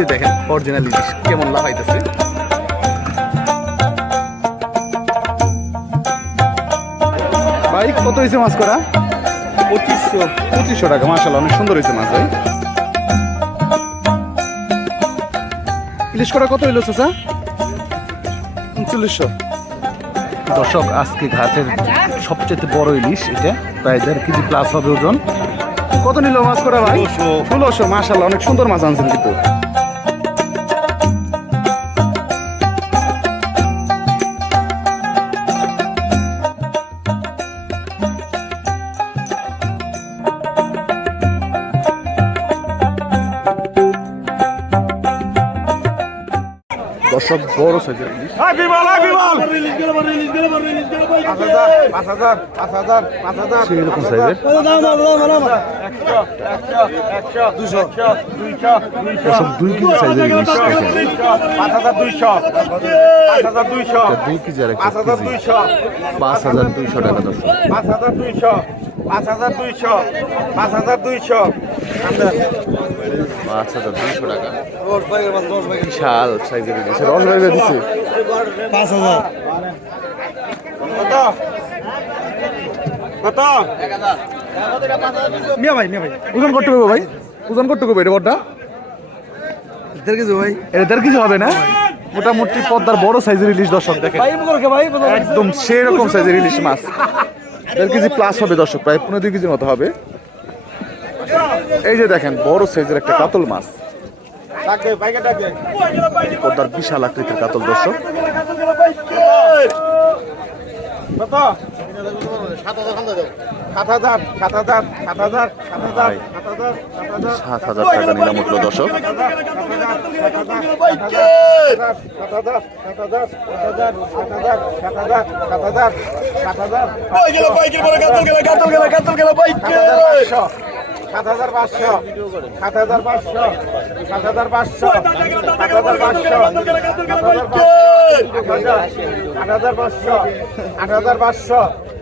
যে দেখেন অরিজিনাল ইলিশ কেমন লাগাইতেছে ভাই কত হয়েছে মাছ করা? পঁচিশশো। পঁচিশশো টাকা মাসাল্লাহ অনেক সুন্দর হয়েছে মাছ ভাই। ইলিশ করা কত হইল চাচা? উনচল্লিশশো। দর্শক আজকে ঘাটের সবচেয়ে বড় ইলিশ এটা প্রায় দেড় কেজি প্লাস হবে ওজন। কত নিল মাছ করা ভাই? ষোলোশো। মাসাল্লাহ অনেক সুন্দর মাছ আনছেন কিন্তু। দর্শক বড় সাইজের। ইলিশ সেই রকম সাইজের। দর্শক দুই কেজি সাইজের ইলিশ দুই কেজি আর পাঁচ হাজার দুইশো টাকা দর্শক পাঁচ হাজার দুইশো। পাঁচ হাজার দুইশো। পাঁচ হাজার দুইশো। পাঁচ হাজার দুইশো টাকা। বিশাল সাইজের বাইরে দিচ্ছে কত? কত? মিয়া ভাই মিয়া ভাই। ওজন করতে হবে ভাই? ওজন করতে হবে এটা বড়টা দেড় কেজি ভাই। এটা দেড় কিছু হবে না? মোটামুটি পদ্মার বড় সাইজের ইলিশ দর্শক দেখেন। ভাই মুখে ভাই একদম সেই রকম সাইজের ইলিশ মাছ। দেড় কেজি প্লাস হবে দর্শক প্রায় পনেরো দুই কেজির মতো হবে। এই যে দেখেন বড় সাইজের একটা কাতল মাছ। পদ্মার বিশাল আকৃতির কাতল দর্শক। সাত হাজার সাত সাত সাত সাত সাত সাত টাকা নিলাম উঠল দর্শক সাত হাজার পাঁচশো সাত হাজার পাঁচশো সাত হাজার পাঁচশো সাত হাজার পাঁচশো আট হাজার পাঁচশো আট হাজার পাঁচশো আট হাজার পাঁচশো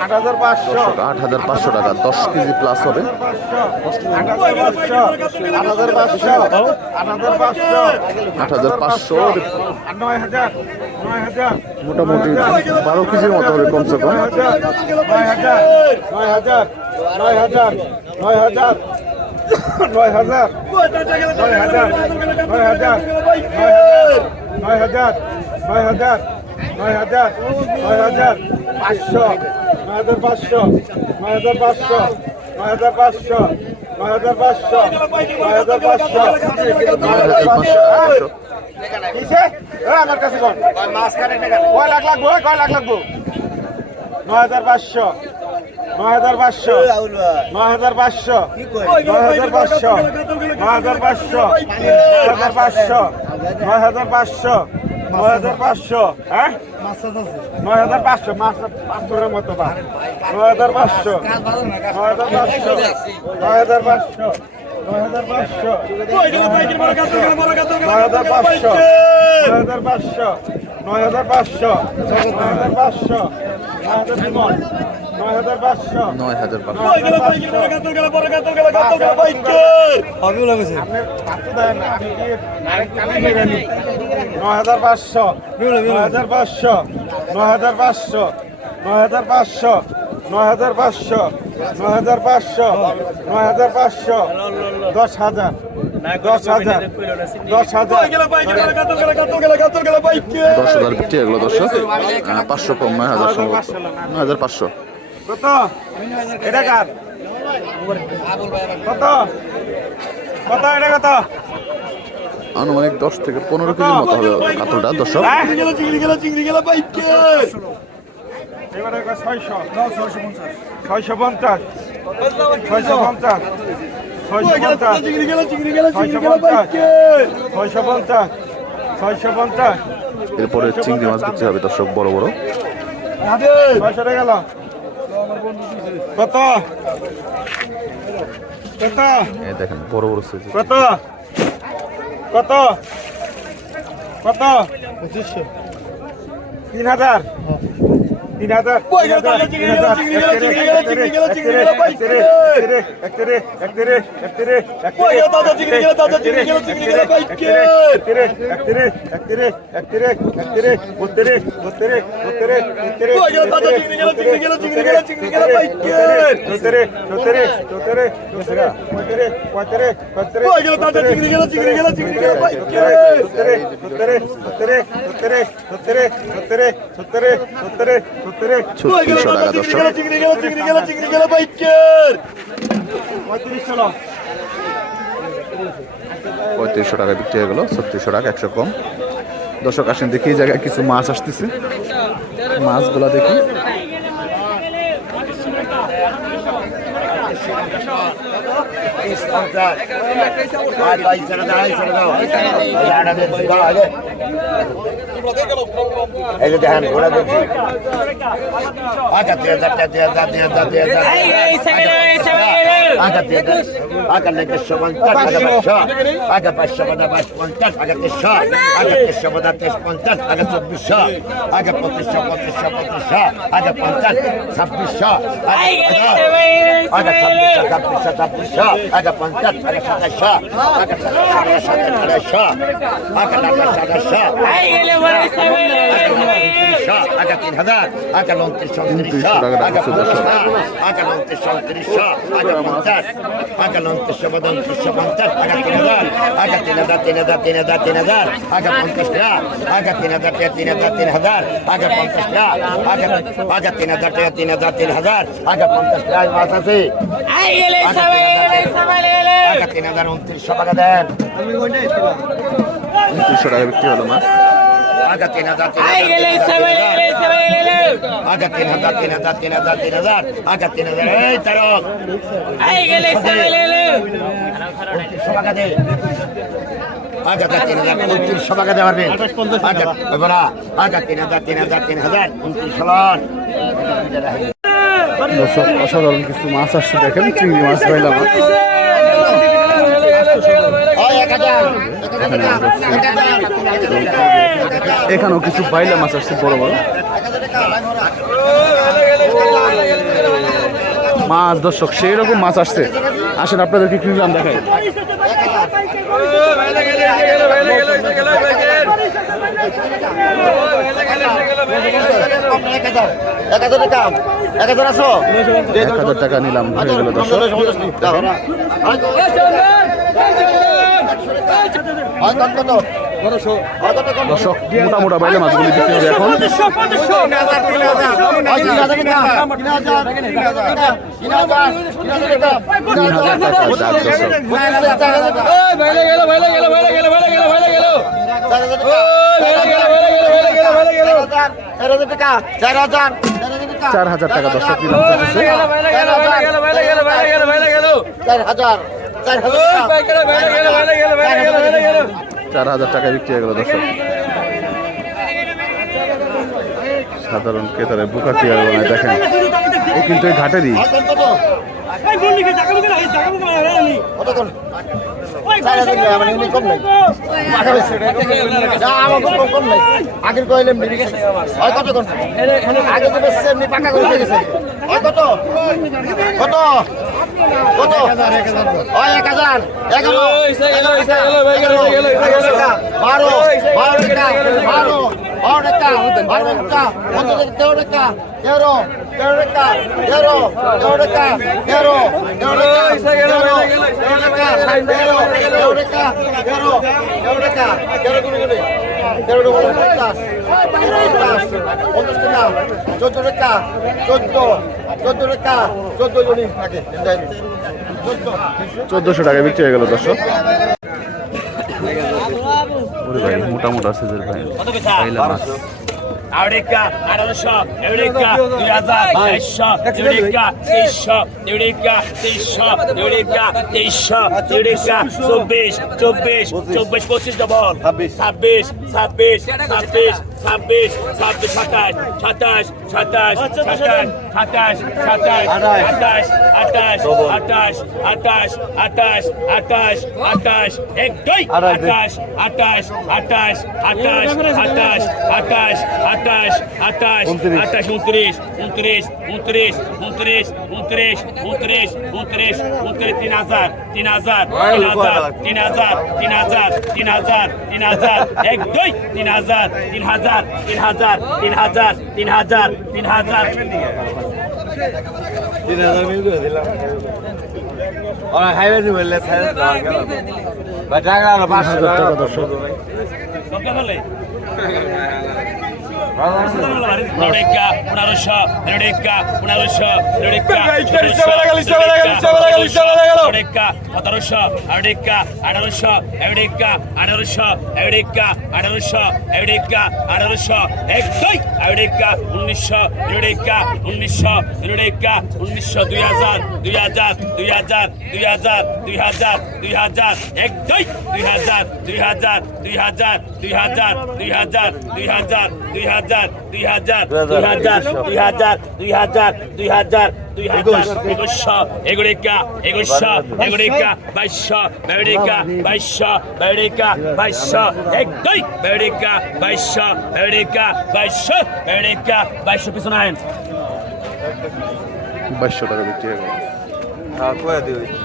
আট হাজার পাঁচশো টাকা দশ কেজি প্লাস হবে আট হাজার পাঁচশো মোটামুটি বারো কেজির মতো হবে কমসে কম নয় হাজার নয় হাজার নয় হাজার নয় হাজার পাঁচশো নয় হাজার পাঁচশো নয় হাজার পাঁচশো নয় হাজার পাঁচশো নয় হাজার পাঁচশো নয় হাজার পাঁচশো নয় হাজার পাঁচশো আমার কাছে কয় লাখ লাগবো কয় লাখ লাগবো নয় হাজার পাঁচশো নয় পাঁচশো নয় হাজার পাঁচশো নয় হাজার পাঁচশো নয় হাজার পাঁচশো নয় হাজার পাঁচশো নয় হাজার পাঁচশো নয় হাজার পাঁচশো হ্যাঁ নয় হাজার পাঁচশো পাঁচশোর মতো বা নয় হাজার পাঁচশো নয় হাজার পাঁচশো নয় হাজার পাঁচশো নয় হাজার পাঁচশো নয় হাজার পাঁচশো নয় হাজার পাঁচশো নয় হাজার পাঁচশো নয় হাজার পাঁচশো নয় হাজার নয় হাজার পাঁচশো হবে লাগছে আপনি পাঁচশো দেন না, আমি কি আরেক কানে মেরে নি। নয় হাজার পাঁচশো নয় হাজার পাঁচশো নয় হাজার পাঁচশো নয় হাজার পাঁচশো নয় হাজার পাঁচশো নয় হাজার পাঁচশো নয় হাজার পাঁচশো দশ হাজার দশ হাজার দশ হাজার দশ হাজার এগুলো দর্শক পাঁচশো কম নয় হাজার সম্ভবত নয় হাজার পাঁচশো কত? এটা কার? কত? কত? এটা কত? আনুমানিক দশ থেকে পনেরো কেজির মতো হবে কাতলটা দর্শক। ছয়শো। পঞ্চাশ। ছয়শো পঞ্চাশ। এরপরে চিংড়ি মাছ বিক্রি হবে দর্শক বড় বড়। ছয়শো টাকা কত কত এই দেখেন বড় বড় সাইজ কত কত কত পঁচিশশো। তিন হাজার। তিন হাজার ওই গেল, তাহলে চিংড়ি গেল, ছত্রিশশো টাকা দর্শক। পঁয়ত্রিশশো টাকা বিক্রি হয়ে গেল ছত্রিশশো টাকা একশো কম। দর্শক আসেন দেখি এই জায়গায় কিছু মাছ আসতেছে। মাছগুলা দেখি। এই যে দেখেন ঘোড়া দেখছি আচ্ছা দিয়ে যাচ্ছে দিয়ে যা দিয়ে যা দিয়ে যা আচ্ছা দিয়ে যা আচ্ছা লেগে পঞ্চাশ আগে পাঁচশো আগে পাঁচশো বাদা পাঁচ পঞ্চাশ আগে তিনশো আগে তিনশো বাদা তেইশ পঞ্চাশ আগে চব্বিশশো আগে পঁচিশশো পঁচিশশো পঁচিশশো আগে পঞ্চাশ ছাব্বিশশো আগে ছাব্বিশশো ছাব্বিশশো ছাব্বিশশো আগে পঞ্চাশ আগে সাতাশশো আগে সাতাশশো আঠাশশো পঞ্চাশ আগে উনত্রিশ উনত্রিশ পঞ্চাশ আগে তিন হাজার। আগে তিন হাজার তিন হাজার তিন হাজার তিন হাজার। আগে পঞ্চাশ টাকা। আগে তিন হাজার টাকা তিন হাজার তিন হাজার। আগে পঞ্চাশ টাকা। আগে আগে তিন হাজার টাকা তিন হাজার তিন হাজার। আগে পঞ্চাশ টাকা মাছ আছে। আগে তিন হাজার উনত্রিশশো টাকা। দেন। উনত্রিশশো টাকা বিক্রি হলো মাছ। আগে তিন হাজার তিন হাজার আগে তিন হাজার তিন হাজার তিন হাজার তিন হাজার আগে তিন হাজার এই তারক দে আগে তিন হাজার উনত্রিশশো টাকা দেওয়ার আগে তিন হাজার তিন হাজার তিন হাজার দর্শক অসাধারণ কিছু মাছ আসছে দেখেন চিংড়ি মাছ পাইলাম এক হাজার এখানেও কিছু বাইলা মাছ আসছে বড় বড় মাছ দর্শক সেই রকম মাছ আসছে আসেন আপনাদেরকে কিনলাম দেখাই এক হাজার টাকা নিলাম হয়ে দর্শক মোটা মোটা বাইলা মাছগুলি বিক্রি হবে এখন। তিন হাজার টাকা দর্শক চার হাজার দিলাম চলতেছে চার হাজার টাকা বিক্রি হয়ে গেল, দর্শক। সাধারণ ক্রেতারা বুকা আর বানায় দেখেন, ও কিন্তু এই ঘাটেরই। কত? কত হয় এক হাজার এগারো টাকা বারো বারো টাকা বারো বারো টাকা বারো টাকা তেরো টাকা তেরো তেরো টাকা তেরো তেরো টাকা তেরো তেরো টাকা তেরো টাকা তেরো তেরো টাকা তেরো তেরো টাকা তেরো তেরো টাকা পঞ্চাশ পঞ্চাশ টাকা চোদ্দ টাকা চোদ্দ চোদ্দ টাকা চোদ্দ জনই থাকে চোদ্দ চোদ্দশো টাকা বিক্রি হয়ে গেল, দর্শক। ভাই, মোটা ভাই। Eureka, আঠারোশো Eureka, দুই হাজার বাইশশো Eureka, তেইশশো Eureka, তেইশশো Eureka, তেইশশো Eureka, চব্বিশ চব্বিশ চব্বিশ পঁচিশ ডবল ছাব্বিশ ছাব্বিশ ছাব্বিশ ছাব্বিশ ছাব্বিশ সাতাশ সাতাশ সাতাশ সাতাশ সাতাশ সাতাশ আঠাশ আঠাশ আঠাশ আঠাশ আঠাশ আঠাশ আঠাশ এক দুই আঠাশ আঠাশ আঠাশ আঠাশ আঠাশ আঠাশ আঠাশ আঠাশ আঠাশ উনত্রিশ উনত্রিশ উনত্রিশ উনত্রিশ উনত্রিশ উনত্রিশ উনত্রিশ উনত্রিশ তিন হাজার তিন হাজার তিন হাজার তিন হাজার তিন হাজার তিন হাজার তিন হাজার এক দুই তিন হাজার তিন হাজার তিন হাজার তিন হাজার তিন হাজার তিন হাজার তিন হাজার মিল করে দিলাম। ওরা খাইবে নি বললে ভাই টাকা পাঁচশো টাকা দর্শক। আঠারোশো আড়েকা আঠারোশো এড়েকা আঠারোশো এড়েকা আঠারোশো এড়েকা আঠারোশো এক দুই এড়েকা উনিশশো এড়েকা উনিশশো এড়েকা উনিশশো দুই হাজার দুই হাজার দুই হাজার দুই হাজার দুই হাজার দুই হাজার এক দুই দুই হাজার দুই হাজার দুই হাজার দুই হাজার দুই হাজার দুই হাজার দুই হাজার দুই হাজার দুই হাজার দুই হাজার দুই হাজার দুই হাজার দুই হাজার একুশশো এগুড়িকা একুশশো এগুড়িকা বাইশশো বেড়িকা বাইশশো বেড়িকা বাইশশো এক দুই বেড়িকা বাইশশো বেড়িকা বাইশশো বেড়িকা বাইশশো পিছনে আইন বাইশশো টাকা বিক্রি হয়ে গেল। হ্যাঁ কয়ে দিও। এটা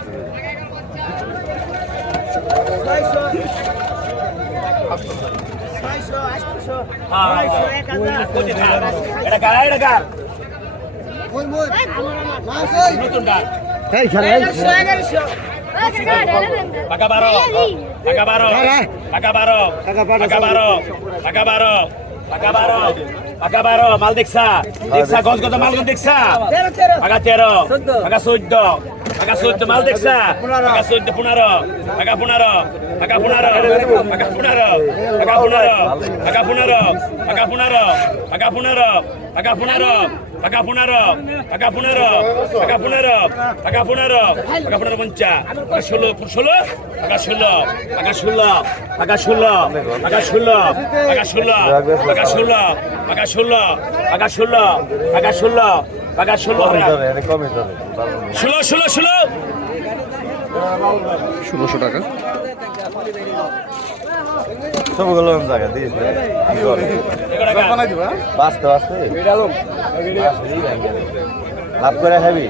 টাকা বারো টাকা বারো টাকা বারো টাকা বারো টাকা বারো পাকা বারো পাকা বারো মাল দেখছা দেখছা গছ গছ মাল দেখছা পাকা তেরো পাকা চোদ্দ পাকা চোদ্দ মাল দেখছা? পাকা চোদ্দ পনেরো পাকা পনেরো পাকা পনেরো পাকা পনেরো পাকা পনেরো পাকা পনেরো পাকা পনেরো পাকা পনেরো পাকা পনেরো পাকা পনেরো পাকা পনেরো পাকা পনেরো পাকা পনেরো পাকা পনেরো পঞ্চা পাকা ষোলো ষোলো পাকা ষোলো পাকা ষোলো পাকা ষোলো পাকা ষোলো পাকা ষোলো পাকা ষোলো পাকা ষোলো পাকা ষোলো পাকা ষোলো পাকা ষোলো ষোলো ষোলো ষোলো ষোলোশো টাকা সবগুলো জায়গা দিস বাঁচতে বাঁচতে লাভ করে খাবি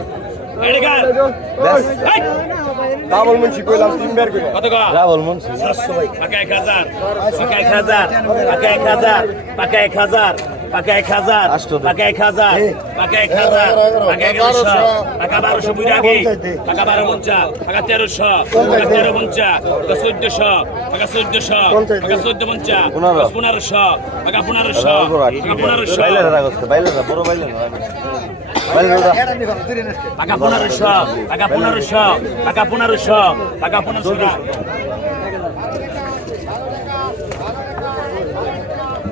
ডাবল মুন্সি কইলাম তিনবার করে কত গা? ডাবল মুন্সি। পাকা এক হাজার। পাকা এক হাজার। পাকা এক হাজার। পাকা এক হাজার। পাকা এক হাজার টাকা। পাকা এক হাজার পাকা এক হাজার পাকা এগারোশো পাকা বারোশো বুড়াগি পাকা বারো পঞ্চা পাকা তেরোশো পাকা তেরো পঞ্চা পাকা চোদ্দশো পাকা চোদ্দশো পাকা চোদ্দ পঞ্চা পনেরোশো পাকা পনেরোশো পাকা পনেরোশো। বড় পাকা পনেরোশো পাকা পনেরোশো পাকা পনেরোশো পাকা পনেরোশো।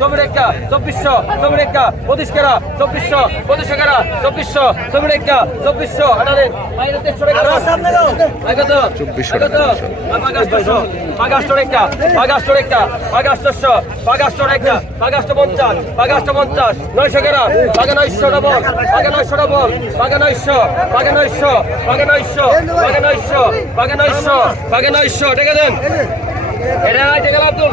চৌবিরেক্কা চব্বিশশো চৌবিরেক্কা পঁচিশকেরা চব্বিশশো পঁচিশকেরা চব্বিশশো চৌবিরেক্কা চব্বিশশো আঠারে নয়শো কেরা বাগে নয়শো ডবল বাগে নয়শো ডবল বাগে নয়শো বাগে নয়শো বাগে নয়শো বাগে নয়শো বাগে নয়শো বাগে নয়শো ডেকে দেন। এটা ডেকে আব্দুল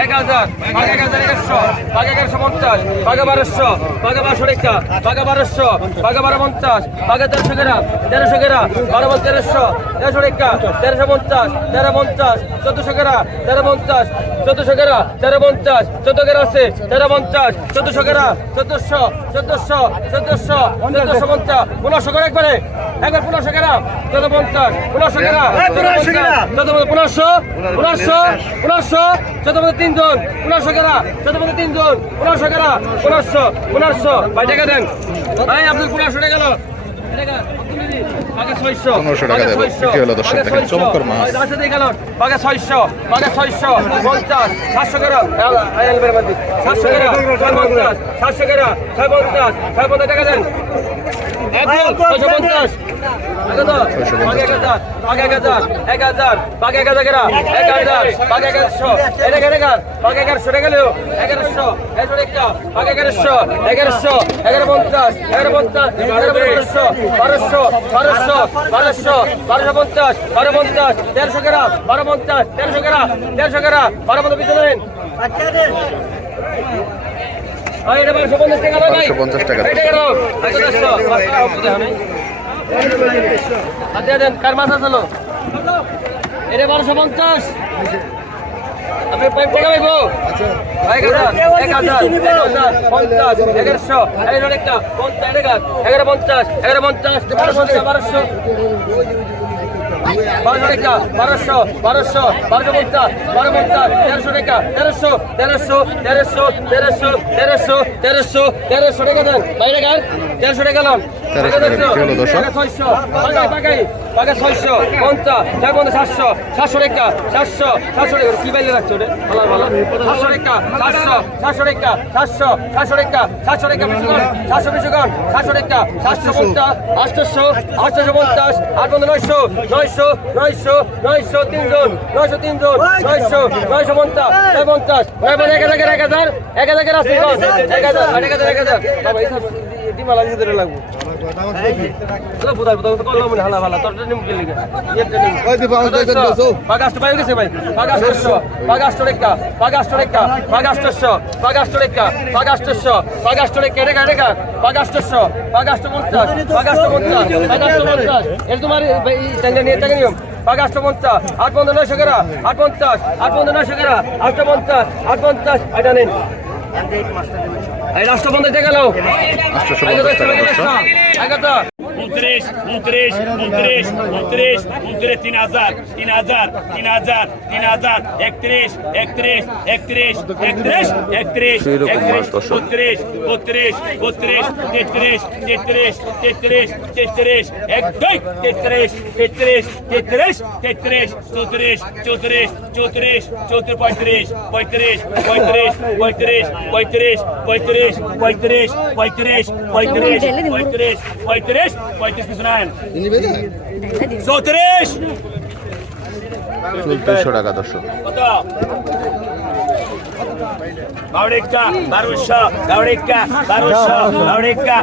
এক হাজার এক হাজার একশো পাগা এগারোশো পঞ্চাশ পাগা বারোশো পাগা বারোশো টাকা পাগা বারোশো পাগা বারো পঞ্চাশ পাগা তেরোশো গ্রাম তেরোশো গ্রাম বারো তেরোশো তেরোশো টাকা তেরোশো পঞ্চাশ তেরো পঞ্চাশ চোদ্দশো গ্রাম তেরো পঞ্চাশ চোদ্দশো গ্রাম তেরো পঞ্চাশ চোদ্দ গ্রাম আছে তেরো পঞ্চাশ চোদ্দশো গ্রাম চোদ্দশো চোদ্দশো চোদ্দশো চোদ্দশো পঞ্চাশ পনেরোশো করে একবারে একবার পনেরোশো গ্রাম চোদ্দ পঞ্চাশ পনেরোশো গ্রাম চোদ্দ পনেরোশো পনেরোশো পনেরোশো চোদ্দ মধ্যে তিনজন পনেরোশো গেরা চোদ্দ মধ্যে তিনজন পনেরোশো গেরা পনেরোশো পনেরোশো ভাই টাকা দেন। ভাই আপনার পনেরোশো টাকা গেল পনেরোশো টাকা দেবো। বিক্রি হলো দর্শক, দেখেন, চমৎকার মাছ। পাকা ছয়শো পাকা ছয়শো পঞ্চাশ সাতশো গ্রাম সাতশো গ্রাম ছয় পঞ্চাশ সাতশো গ্রাম ছয় পঞ্চাশ ছয় পঞ্চাশ টাকা দেন। ছয়শো পঞ্চাশ। ছয়শো পঞ্চাশ বারো পঞ্চাশ তেরোশো গ্রাম বারো পঞ্চাশ তেরোশো গ্রাম তেরোশো গ্রাম বারো পঞ্চাশ পিছনে বারোশো পঞ্চাশ টাকা লাগাই 1250 টাকা। এই টাকা দাও আগে দেড়শো পাঁচটা অসুবিধা নেই দেন, কার মাছ আসলো এটা বারোশো পঞ্চাশ। আপনি পাইপ টাকা পাইব? এক হাজার, এক এগারো পঞ্চাশ এগারো পঞ্চাশ এগারো পঞ্চাশ, বারোশো বারোশো। বারোশো বারোশো বারোশো বারোশো পঞ্চাশ, বারো পঞ্চাশ, তেরোশো টাকা, তেরোশো তেরোশো তেরোশো তেরোশো তেরোশো তেরোশো তেরোশো টাকা বাইরে গান তেরোশো টাকা লোন। তেরোশো টাকা বিক্রি হলো দর্শক। ছয়শো। পঞ্চাশ। পঞ্চাশ সাতশো। সাতশো টাকা সাতশো। সাতশো টাকা কি বাইলে রাখছো রে ভালো ভালো। সাতশো টাকা সাতশো। সাতশো টাকা সাতশো। সাতশো টাকা সাতশো টাকা বিশুগণ সাতশো বিশুগণ সাতশো টাকা সাতশো পঞ্চাশ। পঞ্চাশ। আট পনেরো নয়শো। নয়শো নয়শো নয়শো তিনজন নয়শো তিনজন নয়শো নয়শো পঞ্চাশ। নয় পঞ্চাশ। নয় পঞ্চাশ। এক হাজার এক হাজার এক হাজার এক হাজার এক হাজার। এক হাজার এটি মালা দিতে ধরে লাগবো হ্যালো বুদাই বুদাই তো কলম না হালা হালা তোরটা নিম গেলি এটা নিম কই দি বাস দেখেন বসো বাগাস্ট ভাই গেছে ভাই বাগাস্ট শ বাগাস্ট রেকা বাগাস্ট রেকা বাগাস্ট শ বাগাস্ট রেকা বাগাস্ট শ বাগাস্ট রেকা রেকা রেকা বাগাস্ট শ বাগাস্ট মন্ত্রা বাগাস্ট মন্ত্রা বাগাস্ট মন্ত্রা এর তোমার টাঙ্গা নিয়ে টাঙ্গা নিয়ম বাগাস্ট মন্ত্রা আট পঞ্চাশ নয়শো গেরা আট পঞ্চাশ আট পঞ্চাশ নয়শো গেরা আট পঞ্চাশ আট পঞ্চাশ এটা নিন এই রাষ্ট্র পঞ্চাশ টাকা নাও আটশোশো পঞ্চাশ টাকা দর্শক এগারো উনত্রিশ উনত্রিশ উনত্রিশ উনত্রিশ উনত্রিশ তিন হাজার তিন হাজার তিন হাজার তিন হাজার একত্রিশ একত্রিশ একত্রিশ একত্রিশ একত্রিশ সেইরকম মাছ একত্রিশ দর্শক। বত্রিশ বত্রিশ বত্রিশ তেত্রিশ তেত্রিশ তেত্রিশ তেত্রিশ এক দুই তেত্রিশ তেত্রিশ তেত্রিশ তেত্রিশ চৌত্রিশ চৌত্রিশ চৌত্রিশ চৌত্রিশ পঁয়ত্রিশ পঁয়ত্রিশ পঁয়ত্রিশ পঁয়ত্রিশ পঁয়ত্রিশ পঁয়ত্রিশ পঁয়ত্রিশ পঁয়ত্রিশ পঁয়ত্রিশ পঁয়ত্রিশ পঁয়ত্রিশ পঁয়ত্রিশ কিছু নাই চৌত্রিশ। চৌত্রিশশো টাকা দর্শক। Baudicca, বারোশো বাউডিক্কা বারোশো বাউডিক্কা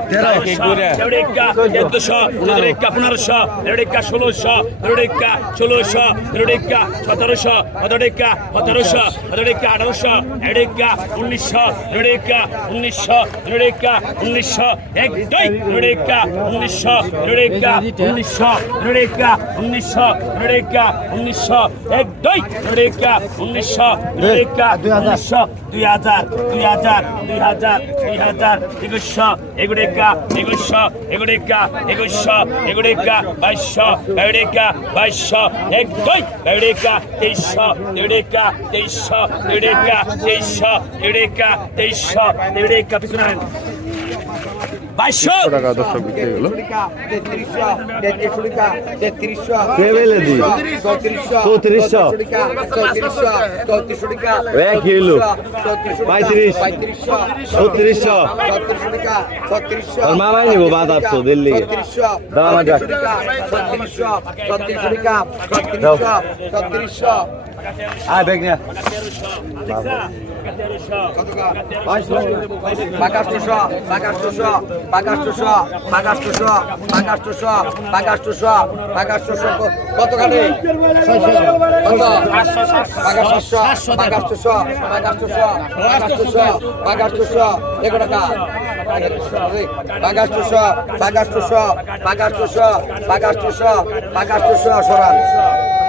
চৌডিক্কা চোদ্দশো চৌডিক্কা পনেরোশো চৌডিক্কা ষোলোশো চৌডিক্কা ষোলোশো চৌডিক্কা সতেরোশো সতেরোডিক্কা সতেরোশো সতেরোডিক্কা আঠারোশো এডিক্কা উনিশশো রোডিক্কা উনিশশো রোডিক্কা উনিশশো এক দুই রোডিক্কা উনিশশো রোডিক্কা উনিশশো রোডিক্কা উনিশশো রোডিক্কা উনিশশো এক দুই রোডিক্কা উনিশশো রোডিক্কা উনিশশো দুই হাজার দুই হাজার দুই হাজার দুই হাজার, একুশশো এগুড়িকা একুশশো এগুড়িকা একুশশো এগুড়িকা বাইশশো বাইড়িকা বাইশশো এক দুই বাইড়িকা তেইশশো তেড়িকা তেইশশো তেড়িকা তেইশশো তেড়িকা তেইশশো তেড়িকা পিছনে। বাইশশো। টাকা দশটা বিক্রি হলো। চৌত্রিশশো এক কিলো। দিল্লি আয় ব্যাগ নিয়ে পাকাশশো পাকাশশো পাকাশশো পাকাশশো পাকাশশো পাকাশশো পাকাশশো কতখানি কত পাকাশশো পাকাশশো পাকাশশো পাকাশশো পাকাশশো এগুলো টাকা পাকাশশো পাকাশশো পাকাশশো পাকাশশো পাকাশশো সরান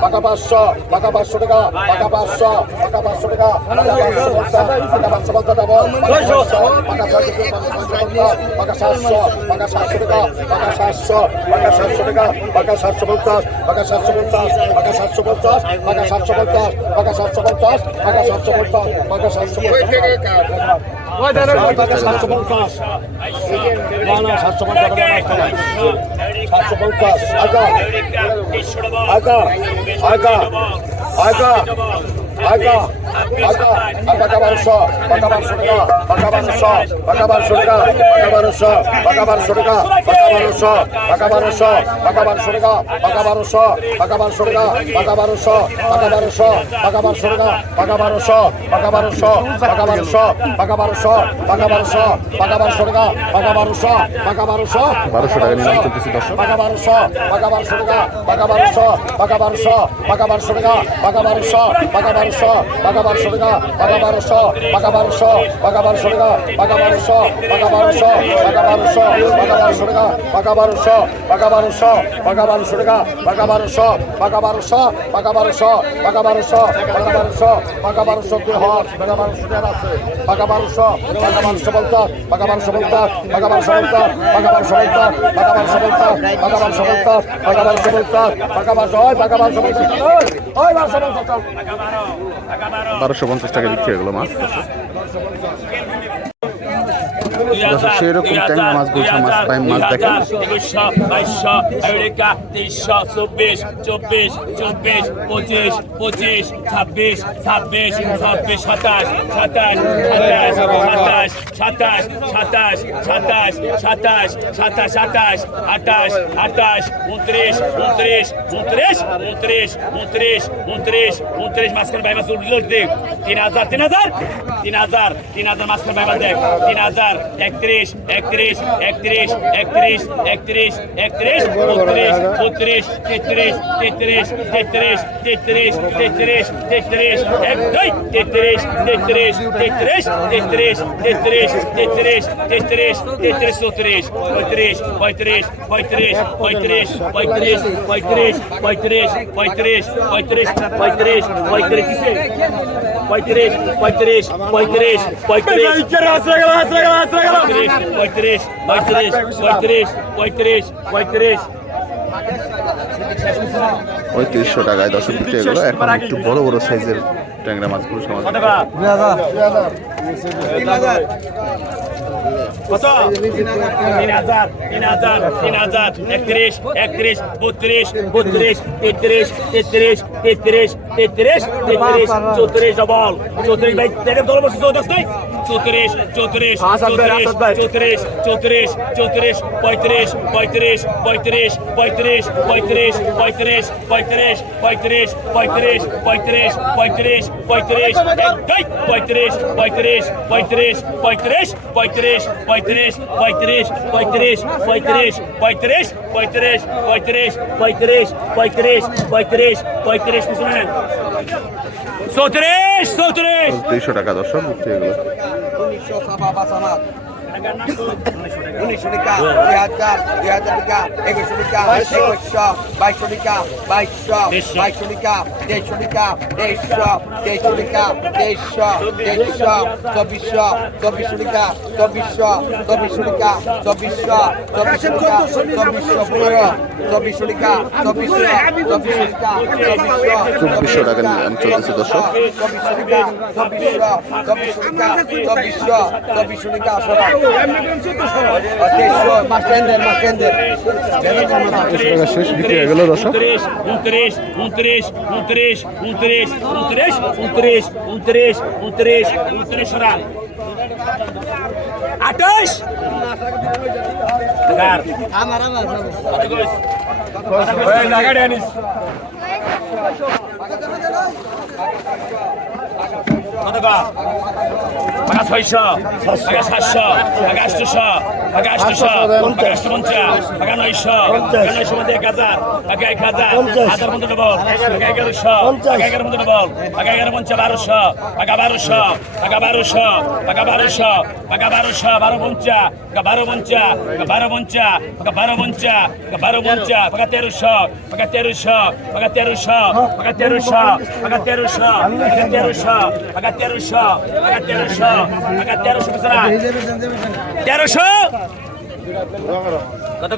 পাকা পাঁচশো পাকা পাঁচশো টাকা পাকা পাঁচশো পাকা পাঁচশো টাকা পাকা পাঁচশো পঞ্চাশ পাকা সাতশো পাকা সাতশো টাকা পাকা সাতশো পাকা সাতশো টাকা পাকা সাতশো পঞ্চাশ পাকা সাতশো পঞ্চাশ পাকা সাতশো পঞ্চাশ পাকা সাতশো পঞ্চাশ পাকা সাতশো পঞ্চাশ পাকা সাতশো পঞ্চাশ পাকা সাতশো পঞ্চাশ সাতশো পঞ্চাশ না না সাতশো পঞ্চাশ 450 아까 아까 아까 아까 আগা আগা আগা বারোশো পাকা বারোশো টাকা পাকা বারোশো পাকা বারোশো টাকা পাকা বারোশো পাকা বারোশো টাকা পাকা বারোশো পাকা বারোশো পাকা বারোশো টাকা পাকা বারোশো পাকা বারোশো টাকা পাকা বারোশো পাকা বারোশো পাকা বারোশো টাকা পাকা বারোশো পাকা বারোশো পাকা বারোশো পাকা বারোশো পাকা বারোশো পাকা বারোশো টাকা পাকা বারোশো পাকা বারোশো বারোশো টাকা নিলাম চলতেছে দশ পাকা বারোশো পাকা বারোশো টাকা পাকা বারোশো পাকা বারোশো পাকা বারোশো টাকা পাকা বারোশো পাকা বারোশো বারোশো পাকা বারোশো টাকা পাকা বারোশো পাকা বারোশো পাকা বারোশো টাকা পাকা বারোশো পাকা বারোশো পাকা বারোশো পাকা বারোশো টাকা পাকা বারোশো পাকা বারোশো পাকা বারোশো টাকা পাকা বারোশো পাকা বারোশো পাকা বারোশো পাকা বারোশো পাকা বারোশো পাকা বারোশো দুই হর পাকা বারোশো টাকা আছে পাকা বারোশো পাকা বারোশো বলতো পাকা বারোশো বলতো পাকা বারোশো বলতো পাকা বারোশো বলতো পাকা বারোশো বলতো পাকা বারোশো বলতো পাকা বারোশো বলতো পাকা বারোশো হয় পাকা বারোশো বলতো ওই বারোশো বলতো বারোশো পঞ্চাশ টাকা বিক্রি হয়ে গেলো মাছ। দর্শক সেরকম ট্যাংরা মাছ গুলশা মাছ প্রাইম মাছ দেখেন একুশশো বাইশশো আমেরিকা তেইশশো চব্বিশ চব্বিশ চব্বিশ পঁচিশ পঁচিশ ছাব্বিশ ছাব্বিশ ছাব্বিশ সাতাশ সাতাশ সাতাশ সাতাশ সাতাশ সাতাশ সাতাশ সাতাশ সাতাশ আটাশ আটাশ উনত্রিশ উনত্রিশ উনত্রিশ উনত্রিশ উনত্রিশ উনত্রিশ উনত্রিশ মাঝখানে ভাই মাছ উঠল দেখ তিন হাজার তিন হাজার তিন হাজার তিন হাজার মাঝখানে ভাই মাছ দেখ তিন হাজার একত্রিশ একত্রিশ একত্রিশ একত্রিশ একত্রিশ একত্রিশ বত্রিশ বত্রিশ তেত্রিশ তেত্রিশ তেত্রিশ তেত্রিশ তেত্রিশ তেত্রিশ এক দুই তেত্রিশ তেত্রিশ তেত্রিশ তেত্রিশ তেত্রিশ তেত্রিশ তেত্রিশ তেত্রিশ চৌত্রিশ পঁয়ত্রিশ পঁয়ত্রিশ পঁয়ত্রিশ পঁয়ত্রিশ পঁয়ত্রিশ পঁয়ত্রিশ পঁয়ত্রিশ পঁয়ত্রিশ পঁয়ত্রিশ পঁয়ত্রিশ পঁয়ত্রিশ কিসে পঁয়ত্রিশ পঁয়ত্রিশ পঁয়ত্রিশ পঁয়ত্রিশ পঁয়ত্রিশ পঁয়ত্রিশ পঁয়ত্রিশ পঁয়ত্রিশ পঁয়ত্রিশ পঁয়ত্রিশ পঁয়ত্রিশশো টাকায় দশ বিক্রি হয়ে গেলো এখন একটু বড় বড় সাইজের ট্যাংরা মাছ গুলশা মাছ কত তিন হাজার তিন হাজার তিন হাজার একত্রিশ একত্রিশ বত্রিশ বত্রিশ তেত্রিশ তেত্রিশ তেত্রিশ তেত্রিশ তেত্রিশ চৌত্রিশ ডবল চৌত্রিশ ভাই দেখেন দল বসে চৌত্রিশ চৌত্রিশ চৌত্রিশ চৌত্রিশ চৌত্রিশ চৌত্রিশ পঁয়ত্রিশ পঁয়ত্রিশ পঁয়ত্রিশ পঁয়ত্রিশ পঁয়ত্রিশ পঁয়ত্রিশ পঁয়ত্রিশ পঁয়ত্রিশ পঁয়ত্রিশ পঁয়ত্রিশ পঁয়ত্রিশ পঁয়ত্রিশ দুই পঁয়ত্রিশ পঁয়ত্রিশ পঁয়ত্রিশ পঁয়ত্রিশ পঁয়ত্রিশ পঁয়ত্রিশ পঁয়ত্রিশ পঁয়ত্রিশ পঁয়ত্রিশ পঁয়ত্রিশ পঁয়ত্রিশ পঁয়ত্রিশ পঁয়ত্রিশ পঁয়ত্রিশ পঁয়ত্রিশ পঁয়ত্রিশ পিছনে চৌত্রিশ চৌত্রিশ। দুইশো টাকা দর্শক বিক্রি উনিশশো টাকা দুই হাজার দুই হাজার টাকা একুশশো টাকা একুশশো বাইশশো টাকা বাইশশো বাইশশো টাকা তেইশশো টাকা তেইশশো তেইশশো টাকা তেইশশো তেইশশো চব্বিশশো চব্বিশশো টাকা চব্বিশশো চব্বিশশো টাকা চব্বিশশো চব্বিশশো টাকা চব্বিশশো পনেরো চব্বিশশো টাকা চব্বিশশো চব্বিশশো টাকা চব্বিশশো টাকা চলতেছে দর্শক চব্বিশশো টাকা চব্বিশশো চব্বিশশো টাকা চব্বিশশো চব্বিশশো টাকা শেষ বিক্রি হয়ে গেলো দর্শক উনত্রিশ উনত্রিশ উনত্রিশ উনত্রিশ উনত্রিশ উনত্রিশ উনত্রিশ উনত্রিশ উনত্রিশ রান আঠাশ আমার ছয়শো সাতশো আটশোশো পাকা আটশো আটশো পঞ্চাশ পাকা নয়শো নয়শো মধ্যে এক হাজার পাকা এক হাজার হাজার মধ্যে ডবল পাকা এগারোশো পাকা এগারো মধ্যে ডবল পাকা এগারো পঞ্চাশ বারোশো পাকা বারোশো পাকা বারোশো পাকা বারোশো পাকা বারোশো বারো পঞ্চা পাকা বারো পঞ্চা পাকা বারো পঞ্চা পাকা বারো পঞ্চা পাকা বারো পঞ্চা পাকা তেরোশো পাকা তেরোশো পাকা তেরোশো পাকা তেরোশো তেরোশো কত